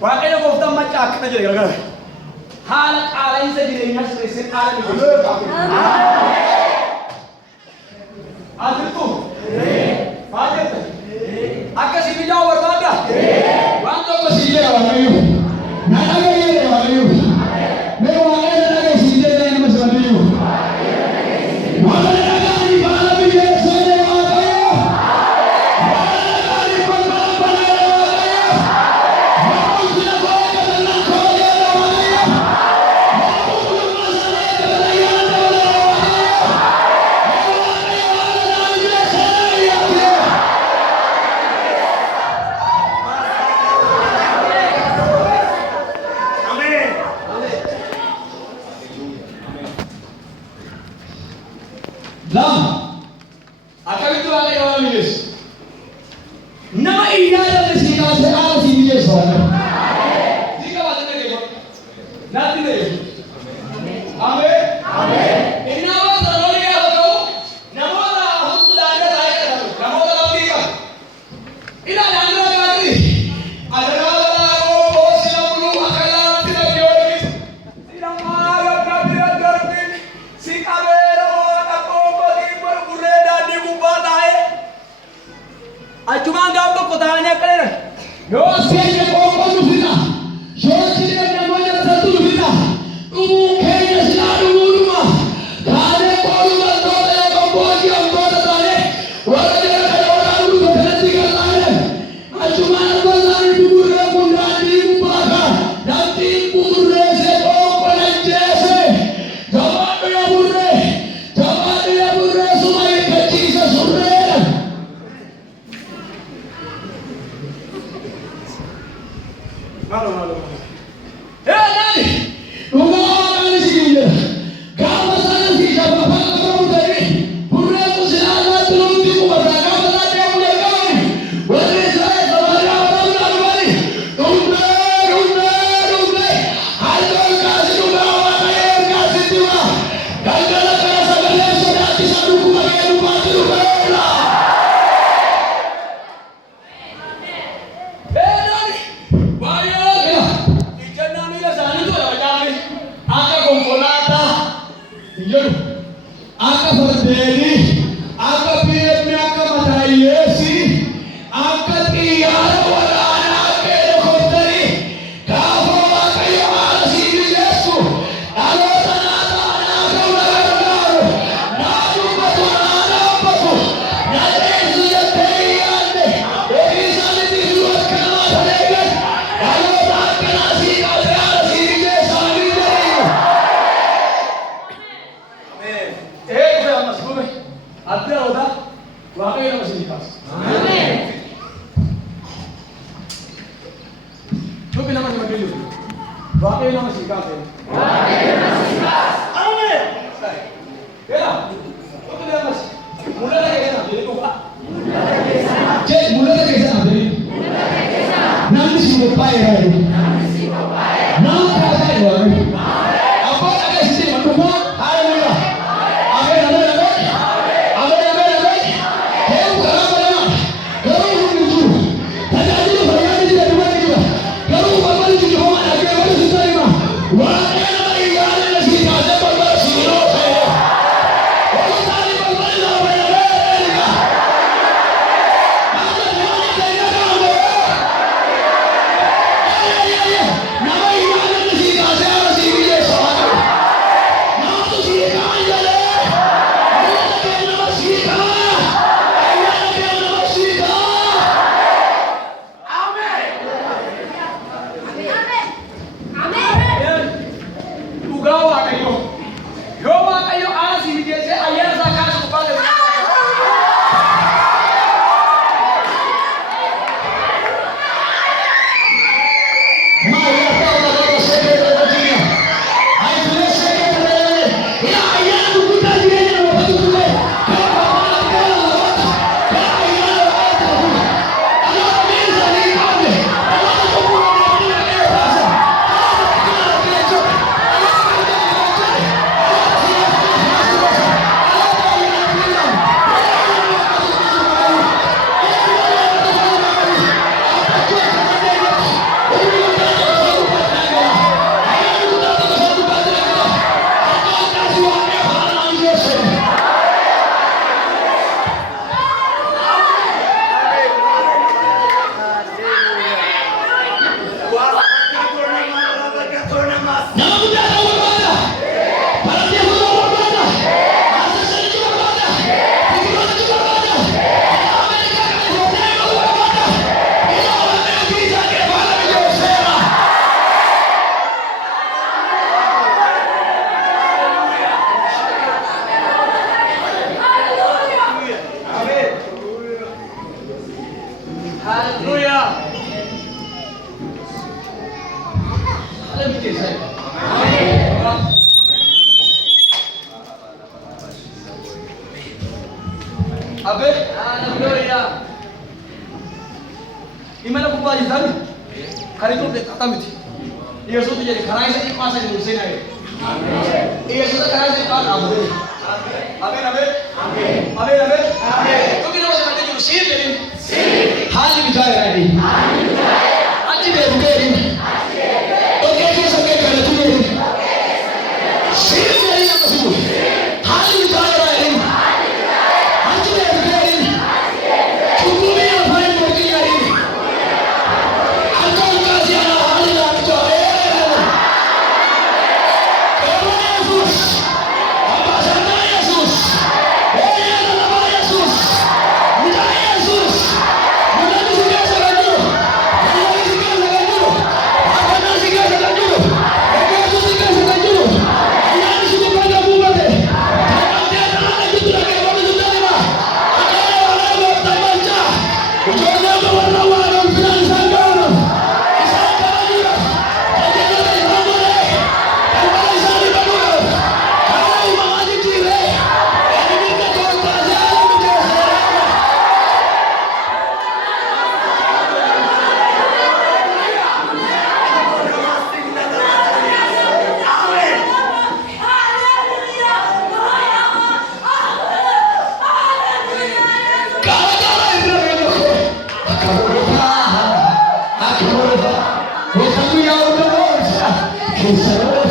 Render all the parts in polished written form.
Waaqayyo gooftaan machaa akkana jedhe gargar. Haala qaala'insa jireenyaa sirreessee haala mijeessuu. Asirtuu? Maal jetta? Akkasii biyyaa barbaadda? Waan tokko sii jedha Waaqayyo. Na dhagayeera Waaqayyo. Mee Waaqayyo dhageessii jedhee nama simadiyyu. Waaqayyo dhagaanii baala mijeessee Waaqayyo. Namni si qophaa'e Mijessa. Abe, gloria. Imana kupa jitani. Kari tu kata miti. Yesus tu jadi karai saya masa di Indonesia ni. Yesus tu karai saya kan abe. Abe, abe. Abe, abe. Tu kita masih ada di Siif jadi. Haala bicara ini. Aji berbuka ini. Oke kita sampai kalau tu ini. Siif jadi apa sih? Haala bicara ini. Aji berbuka ini. Cukup ya apa yang berbuka ini. Angkau kasih anak Haala yang bicara. Yesus. Apa sahaja Yesus. Nama Yesus. Mudah Yesus. Mudah juga sangat jauh. Mudah juga sangat jauh. Apa juga sangat jauh. Yesus juga sangat jauh. Yang sudah pada buat deh. Tanpa dia tangan itu lagi baru sudah lima. Ada orang yang terbaca. Ujungnya berwarna warna bilang sanggar. Sanggar juga. Jadi dari kamu deh. Yang paling sari kamu. Kalau mama dicire. Ini kita kontak jalan Mijessa.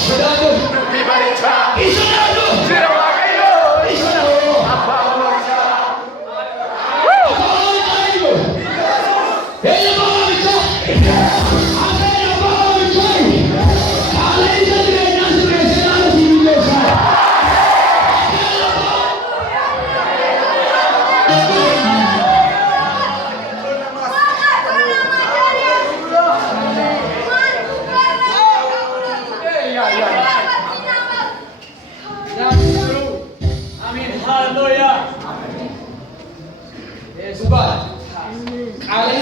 Sudah